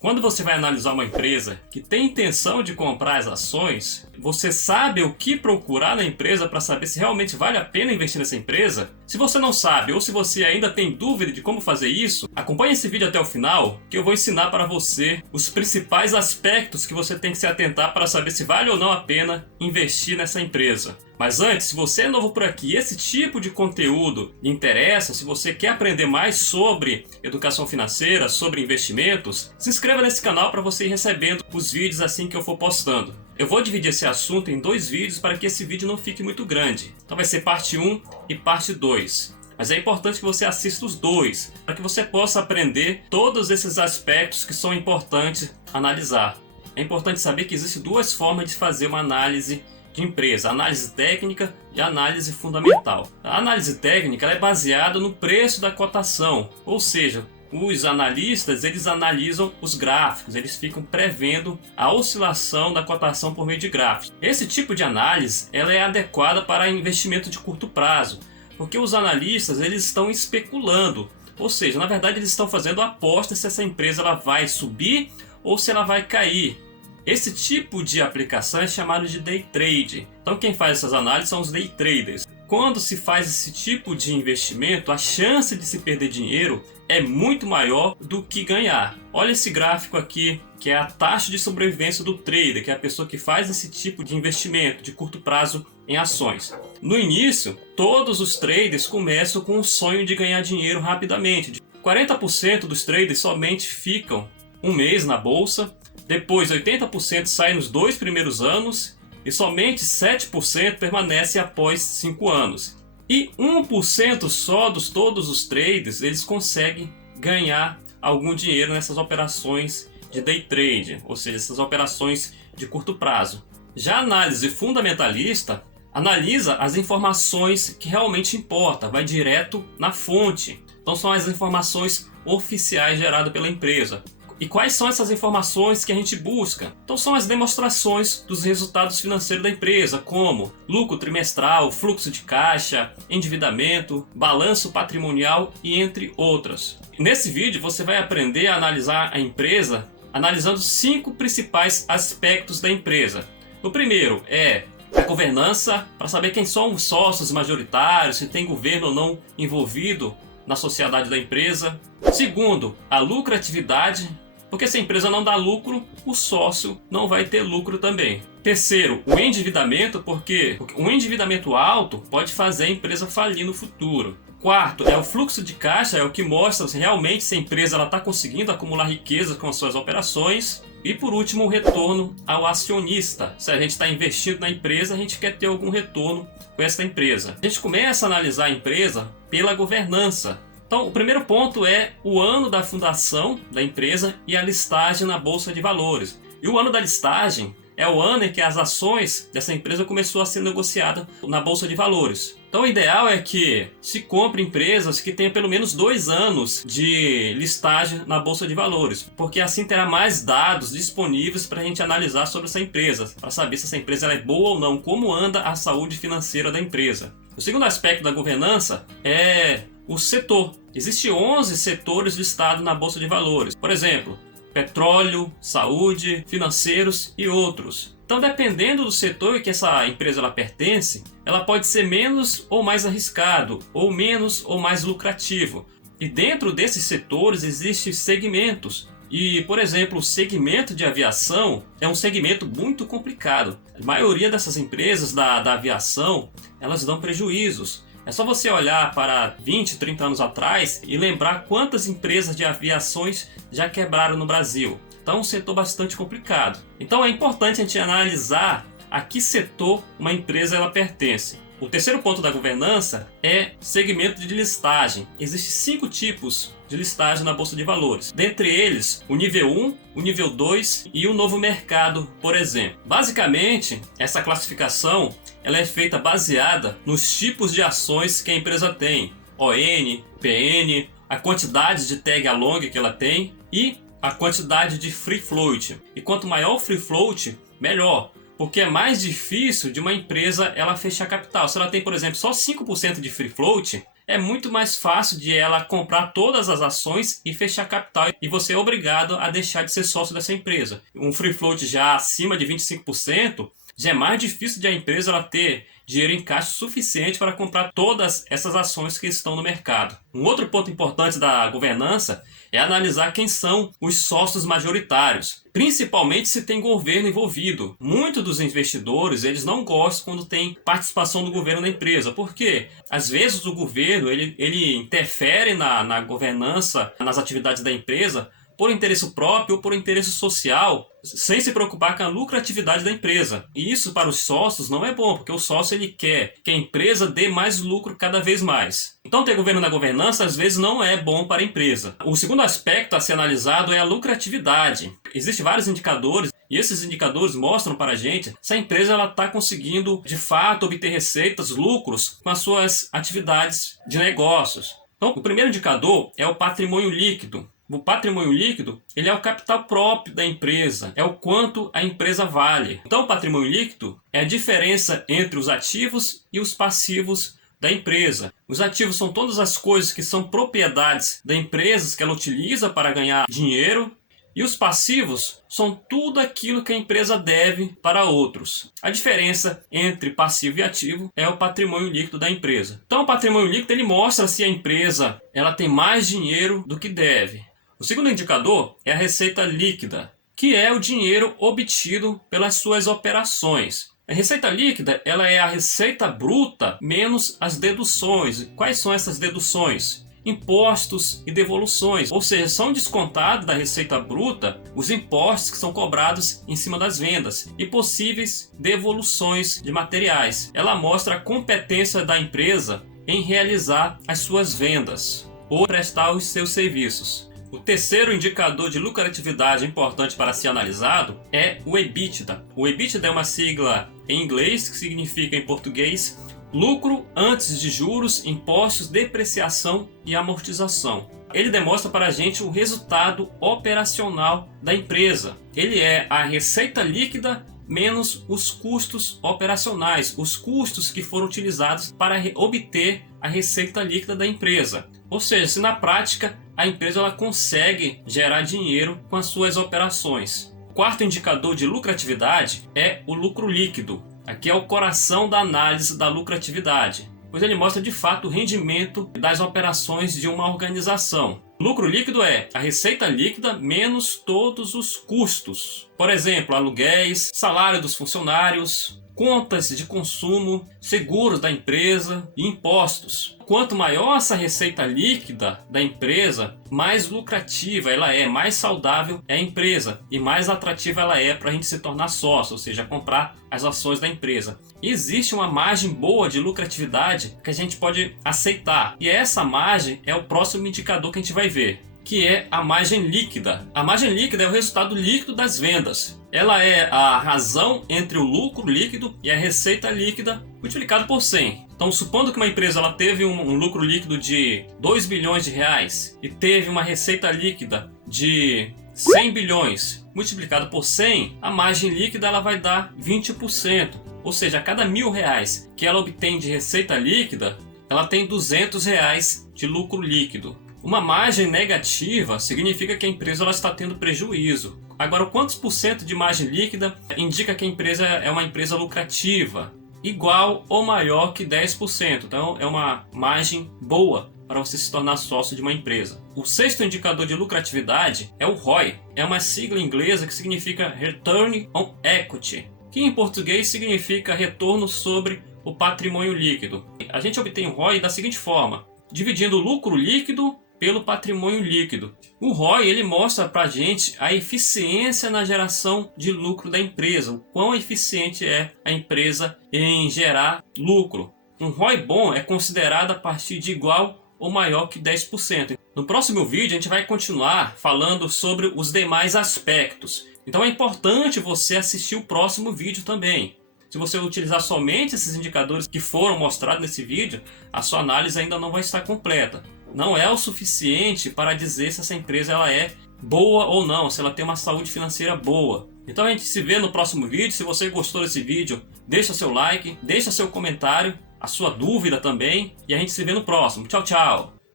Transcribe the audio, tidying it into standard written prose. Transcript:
Quando você vai analisar uma empresa que tem intenção de comprar as ações, você sabe o que procurar na empresa para saber se realmente vale a pena investir nessa empresa? Se você não sabe ou se você ainda tem dúvida de como fazer isso, acompanhe esse vídeo até o final que eu vou ensinar para você os principais aspectos que você tem que se atentar para saber se vale ou não a pena investir nessa empresa. Mas antes, se você é novo por aqui e esse tipo de conteúdo lhe interessa, se você quer aprender mais sobre educação financeira, sobre investimentos, se inscreva nesse canal para você ir recebendo os vídeos assim que eu for postando. Eu vou dividir esse assunto em 2 vídeos para que esse vídeo não fique muito grande. Então vai ser parte 1 e parte 2. Mas é importante que você assista os 2, para que você possa aprender todos esses aspectos que são importantes analisar. É importante saber que existem 2 formas de fazer uma análise de empresa, análise técnica e análise fundamental. A análise técnica é baseada no preço da cotação, ou seja, os analistas eles analisam os gráficos, eles ficam prevendo a oscilação da cotação por meio de gráficos. Esse tipo de análise ela é adequada para investimento de curto prazo, porque os analistas eles estão especulando, ou seja, na verdade eles estão fazendo apostas se essa empresa ela vai subir ou se ela vai cair. Esse tipo de aplicação é chamado de day trade. Então quem faz essas análises são os day traders. Quando se faz esse tipo de investimento, a chance de se perder dinheiro é muito maior do que ganhar. Olha esse gráfico aqui, que é a taxa de sobrevivência do trader, que é a pessoa que faz esse tipo de investimento de curto prazo em ações. No início, todos os traders começam com o sonho de ganhar dinheiro rapidamente. 40% dos traders somente ficam um mês na bolsa, depois 80% saem nos 2 primeiros anos e somente 7% permanece após 5 anos. E 1% só dos todos os traders eles conseguem ganhar algum dinheiro nessas operações de day trade, ou seja, essas operações de curto prazo. Já a análise fundamentalista analisa as informações que realmente importam, vai direto na fonte. Então são as informações oficiais geradas pela empresa. E quais são essas informações que a gente busca? Então são as demonstrações dos resultados financeiros da empresa, como lucro trimestral, fluxo de caixa, endividamento, balanço patrimonial e entre outras. Nesse vídeo você vai aprender a analisar a empresa analisando 5 principais aspectos da empresa. O primeiro é a governança, para saber quem são os sócios majoritários, se tem governo ou não envolvido na sociedade da empresa. Segundo, a lucratividade, porque se a empresa não dá lucro, o sócio não vai ter lucro também. Terceiro, o endividamento, porque um endividamento alto pode fazer a empresa falir no futuro. Quarto, é o fluxo de caixa, é o que mostra realmente se a empresa está conseguindo acumular riqueza com as suas operações. E por último, o retorno ao acionista. Se a gente está investindo na empresa, a gente quer ter algum retorno com essa empresa. A gente começa a analisar a empresa pela governança. Então, o primeiro ponto é o ano da fundação da empresa e a listagem na Bolsa de Valores. E o ano da listagem é o ano em que as ações dessa empresa começou a ser negociada na Bolsa de Valores. Então, o ideal é que se compre empresas que tenham pelo menos 2 anos de listagem na Bolsa de Valores, porque assim terá mais dados disponíveis para a gente analisar sobre essa empresa, para saber se essa empresa é boa ou não, como anda a saúde financeira da empresa. O segundo aspecto da governança é o setor. Existem 11 setores listados na Bolsa de Valores. Por exemplo, petróleo, saúde, financeiros e outros. Então, dependendo do setor em que essa empresa ela pertence, ela pode ser menos ou mais arriscado, ou menos ou mais lucrativo. E dentro desses setores existem segmentos. E, por exemplo, o segmento de aviação é um segmento muito complicado. A maioria dessas empresas da aviação, elas dão prejuízos. É só você olhar para 20, 30 anos atrás e lembrar quantas empresas de aviações já quebraram no Brasil. Então é um setor bastante complicado. Então é importante a gente analisar a que setor uma empresa ela pertence. O terceiro ponto da governança é segmento de listagem. Existem 5 tipos de listagem na Bolsa de Valores. Dentre eles, o nível 1, o nível 2 e o novo mercado, por exemplo. Basicamente, essa classificação ela é feita baseada nos tipos de ações que a empresa tem. ON, PN, a quantidade de tag along que ela tem e a quantidade de free float. E quanto maior o free float, melhor. Porque é mais difícil de uma empresa ela fechar capital. Se ela tem, por exemplo, só 5% de free float, é muito mais fácil de ela comprar todas as ações e fechar capital, e você é obrigado a deixar de ser sócio dessa empresa. Um free float já acima de 25%, já é mais difícil de a empresa ela ter dinheiro em caixa suficiente para comprar todas essas ações que estão no mercado. Um outro ponto importante da governança é analisar quem são os sócios majoritários, principalmente se tem governo envolvido. Muitos dos investidores eles não gostam quando tem participação do governo na empresa, porque às vezes o governo ele interfere na governança, nas atividades da empresa, por interesse próprio ou por interesse social, sem se preocupar com a lucratividade da empresa. E isso para os sócios não é bom, porque o sócio ele quer que a empresa dê mais lucro cada vez mais. Então ter governo na governança às vezes não é bom para a empresa. O segundo aspecto a ser analisado é a lucratividade. Existem vários indicadores e esses indicadores mostram para a gente se a empresa está conseguindo de fato obter receitas, lucros com as suas atividades de negócios. Então o primeiro indicador é o patrimônio líquido. O patrimônio líquido, ele é o capital próprio da empresa, é o quanto a empresa vale. Então, o patrimônio líquido é a diferença entre os ativos e os passivos da empresa. Os ativos são todas as coisas que são propriedades da empresa que ela utiliza para ganhar dinheiro, e os passivos são tudo aquilo que a empresa deve para outros. A diferença entre passivo e ativo é o patrimônio líquido da empresa. Então, o patrimônio líquido ele mostra se a empresa ela tem mais dinheiro do que deve. O segundo indicador é a receita líquida, que é o dinheiro obtido pelas suas operações. A receita líquida ela é a receita bruta menos as deduções. Quais são essas deduções? Impostos e devoluções, ou seja, são descontados da receita bruta os impostos que são cobrados em cima das vendas e possíveis devoluções de materiais. Ela mostra a competência da empresa em realizar as suas vendas ou prestar os seus serviços. O terceiro indicador de lucratividade importante para ser analisado é o EBITDA. O EBITDA é uma sigla em inglês que significa em português lucro antes de juros, impostos, depreciação e amortização. Ele demonstra para a gente o resultado operacional da empresa. Ele é a receita líquida menos os custos operacionais, os custos que foram utilizados para obter a receita líquida da empresa. Ou seja, se na prática a empresa ela consegue gerar dinheiro com as suas operações. O quarto indicador de lucratividade é o lucro líquido. Aqui é o coração da análise da lucratividade, pois ele mostra de fato o rendimento das operações de uma organização. O lucro líquido é a receita líquida menos todos os custos. Por exemplo, aluguéis, salário dos funcionários, contas de consumo, seguros da empresa e impostos. Quanto maior essa receita líquida da empresa, mais lucrativa ela é, mais saudável é a empresa e mais atrativa ela é para a gente se tornar sócio, ou seja, comprar as ações da empresa. Existe uma margem boa de lucratividade que a gente pode aceitar, e essa margem é o próximo indicador que a gente vai ver, que é a margem líquida. A margem líquida é o resultado líquido das vendas. Ela é a razão entre o lucro líquido e a receita líquida multiplicado por 100. Então, supondo que uma empresa ela teve um lucro líquido de 2 bilhões de reais e teve uma receita líquida de 100 bilhões multiplicado por 100, a margem líquida ela vai dar 20%. Ou seja, a cada R$1.000 que ela obtém de receita líquida, ela tem R$200 de lucro líquido. Uma margem negativa significa que a empresa ela está tendo prejuízo. Agora, quantos por cento de margem líquida indica que a empresa é uma empresa lucrativa? Igual ou maior que 10%. Então, é uma margem boa para você se tornar sócio de uma empresa. O sexto indicador de lucratividade é o ROI. É uma sigla inglesa que significa Return on Equity, que em português significa retorno sobre o patrimônio líquido. A gente obtém o ROI da seguinte forma, dividindo o lucro líquido pelo patrimônio líquido. O ROI ele mostra para a gente a eficiência na geração de lucro da empresa, o quão eficiente é a empresa em gerar lucro. Um ROI bom é considerado a partir de igual ou maior que 10%. No próximo vídeo a gente vai continuar falando sobre os demais aspectos. Então é importante você assistir o próximo vídeo também. Se você utilizar somente esses indicadores que foram mostrados nesse vídeo, a sua análise ainda não vai estar completa. Não é o suficiente para dizer se essa empresa ela é boa ou não, se ela tem uma saúde financeira boa. Então a gente se vê no próximo vídeo. Se você gostou desse vídeo, deixa seu like, deixa seu comentário a sua dúvida também. E a gente se vê no próximo. Tchau, tchau!